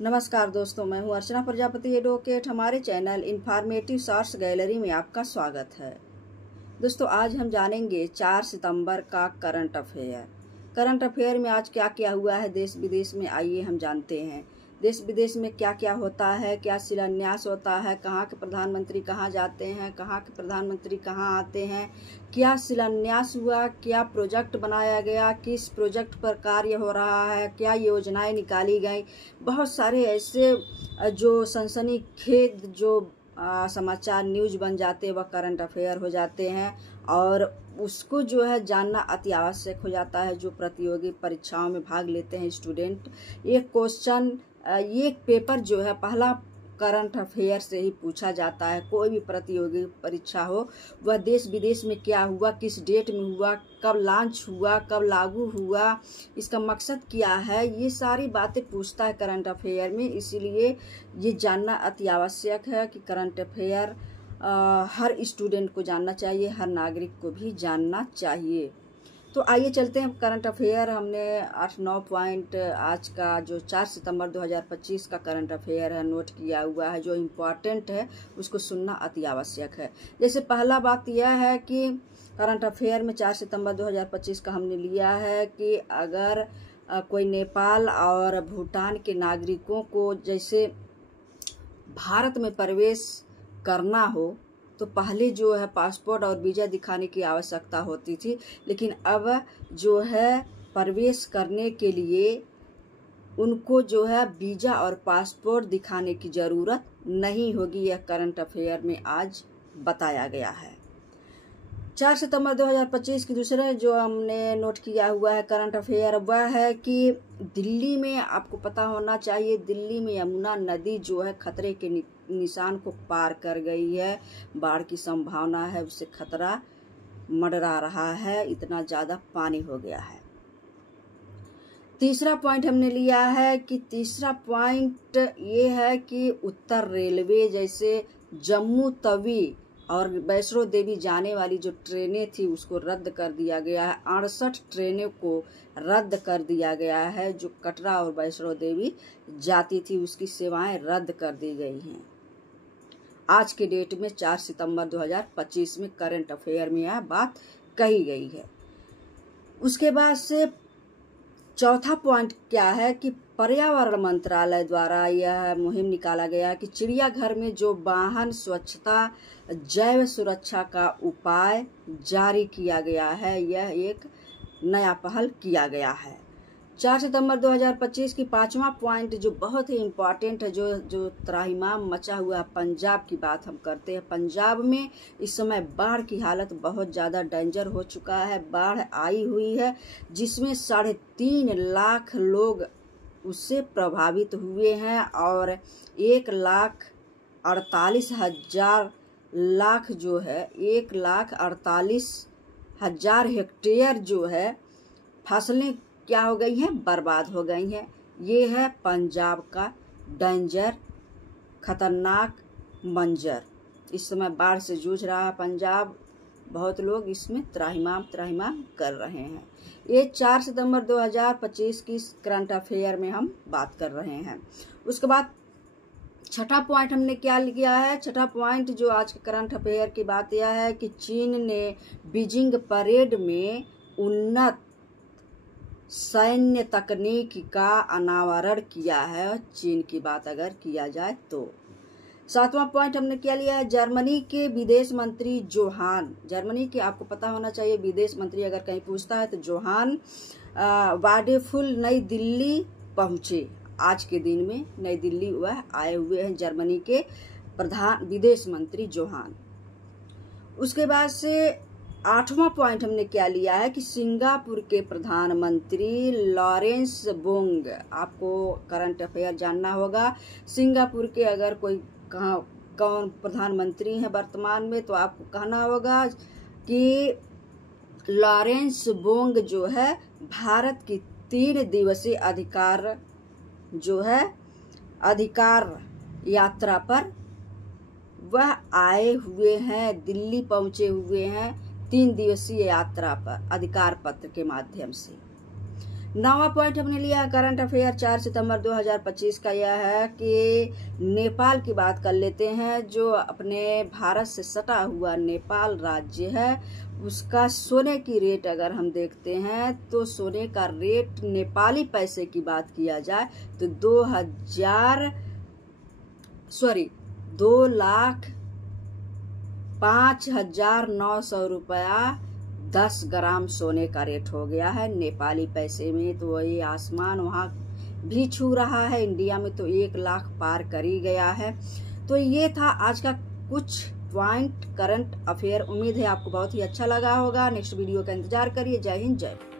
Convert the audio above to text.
नमस्कार दोस्तों, मैं हूं अर्चना प्रजापति एडवोकेट। हमारे चैनल इन्फॉर्मेटिव शॉर्ट्स गैलरी में आपका स्वागत है। दोस्तों, आज हम जानेंगे 4 सितंबर का करंट अफेयर। करंट अफेयर में आज क्या क्या हुआ है देश विदेश में, आइए हम जानते हैं। देश विदेश में क्या क्या होता है, क्या शिलान्यास होता है, कहाँ के प्रधानमंत्री कहाँ जाते हैं, कहाँ के प्रधानमंत्री कहाँ आते हैं, क्या शिलान्यास हुआ, क्या प्रोजेक्ट बनाया गया, किस प्रोजेक्ट पर कार्य हो रहा है, क्या योजनाएं निकाली गई। बहुत सारे ऐसे जो सनसनीखेज जो समाचार न्यूज बन जाते वह करंट अफेयर हो जाते हैं और उसको जो है जानना अति आवश्यक हो जाता है। जो प्रतियोगी परीक्षाओं में भाग लेते हैं स्टूडेंट, ये पेपर जो है पहला करंट अफेयर से ही पूछा जाता है। कोई भी प्रतियोगी परीक्षा हो, वह देश विदेश में क्या हुआ, किस डेट में हुआ, कब लॉन्च हुआ, कब लागू हुआ, इसका मकसद क्या है, ये सारी बातें पूछता है करंट अफेयर में। इसीलिए ये जानना अति आवश्यक है कि करंट अफेयर हर स्टूडेंट को जानना चाहिए, हर नागरिक को भी जानना चाहिए। तो आइए चलते हैं करंट अफेयर। हमने 8-9 पॉइंट आज का जो 4 सितंबर 2025 का करंट अफेयर है नोट किया हुआ है। जो इम्पोर्टेंट है उसको सुनना अति आवश्यक है। जैसे पहला बात यह है कि करंट अफेयर में 4 सितंबर 2025 का हमने लिया है कि अगर कोई नेपाल और भूटान के नागरिकों को जैसे भारत में प्रवेश करना हो तो पहले जो है पासपोर्ट और वीज़ा दिखाने की आवश्यकता होती थी, लेकिन अब जो है प्रवेश करने के लिए उनको जो है वीज़ा और पासपोर्ट दिखाने की ज़रूरत नहीं होगी। यह करंट अफेयर में आज बताया गया है। 4 सितंबर 2025 की दूसरे जो हमने नोट किया हुआ है करंट अफेयर वह है कि दिल्ली में, आपको पता होना चाहिए, दिल्ली में यमुना नदी जो है खतरे के निशान को पार कर गई है। बाढ़ की संभावना है, उससे खतरा मंडरा रहा है, इतना ज़्यादा पानी हो गया है। तीसरा पॉइंट हमने लिया है कि तीसरा पॉइंट ये है कि उत्तर रेलवे जैसे जम्मू तवी और वैष्णो देवी जाने वाली जो ट्रेनें थी उसको रद्द कर दिया गया है। 68 ट्रेनों को रद्द कर दिया गया है। जो कटरा और वैष्णो देवी जाती थी उसकी सेवाएं रद्द कर दी गई हैं। आज के डेट में 4 सितंबर 2025 में करंट अफेयर में यह बात कही गई है। उसके बाद से चौथा पॉइंट क्या है कि पर्यावरण मंत्रालय द्वारा यह मुहिम निकाला गया कि चिड़ियाघर में जो वाहन स्वच्छता जैव सुरक्षा का उपाय जारी किया गया है, यह एक नया पहल किया गया है। 4 सितंबर 2025 की 5वां पॉइंट जो बहुत ही इम्पोर्टेंट है, जो त्राहिमाम मचा हुआ पंजाब की बात हम करते हैं। पंजाब में इस समय बाढ़ की हालत बहुत ज़्यादा डेंजर हो चुका है। बाढ़ आई हुई है जिसमें 3.5 लाख लोग उससे प्रभावित हुए हैं और 1,48,000 लाख जो है 1,48,000 हेक्टेयर जो है फसलें क्या हो गई हैं, बर्बाद हो गई हैं। ये है पंजाब का डेंजर खतरनाक मंजर। इस समय बाढ़ से जूझ रहा है पंजाब, बहुत लोग इसमें त्राहिमाम कर रहे हैं। ये 4 सितंबर 2025 की करंट अफेयर में हम बात कर रहे हैं। उसके बाद छठा पॉइंट हमने क्या लिया है। छठा पॉइंट जो आज के करंट अफेयर की बात यह है कि चीन ने बीजिंग परेड में उन्नत सैन्य तकनीक का अनावरण किया है, चीन की बात अगर किया जाए तो। 7वां पॉइंट हमने क्या लिया है, जर्मनी के विदेश मंत्री जोहान, जर्मनी के आपको पता होना चाहिए विदेश मंत्री अगर कहीं पूछता है तो जोहान वाडेफुल नई दिल्ली पहुंचे। आज के दिन में नई दिल्ली वह आए हुए हैं, जर्मनी के प्रधान विदेश मंत्री जोहान। उसके बाद से 8वां पॉइंट हमने क्या लिया है कि सिंगापुर के प्रधानमंत्री लॉरेंस बोंग, आपको करंट अफेयर जानना होगा। सिंगापुर के अगर कोई कौन प्रधानमंत्री हैं वर्तमान में तो आपको कहना होगा कि लॉरेंस बोंग जो है भारत की 3 दिवसीय अधिकार यात्रा पर वह आए हुए हैं, दिल्ली पहुंचे हुए हैं 3 दिवसीय यात्रा पर अधिकार पत्र के माध्यम से। नवा पॉइंट हमने लिया करंट अफेयर 4 सितंबर 2025 का यह है कि नेपाल की बात कर लेते हैं। जो अपने भारत से सटा हुआ नेपाल राज्य है, उसका सोने की रेट अगर हम देखते हैं तो सोने का रेट नेपाली पैसे की बात किया जाए तो 2,05,900 रुपया 10 ग्राम सोने का रेट हो गया है नेपाली पैसे में। तो वही आसमान वहाँ भी छू रहा है, इंडिया में तो 1 लाख पार कर ही गया है। तो ये था आज का कुछ पॉइंट करंट अफेयर। उम्मीद है आपको बहुत ही अच्छा लगा होगा। नेक्स्ट वीडियो का इंतजार करिए। जय हिंद, जय भारत।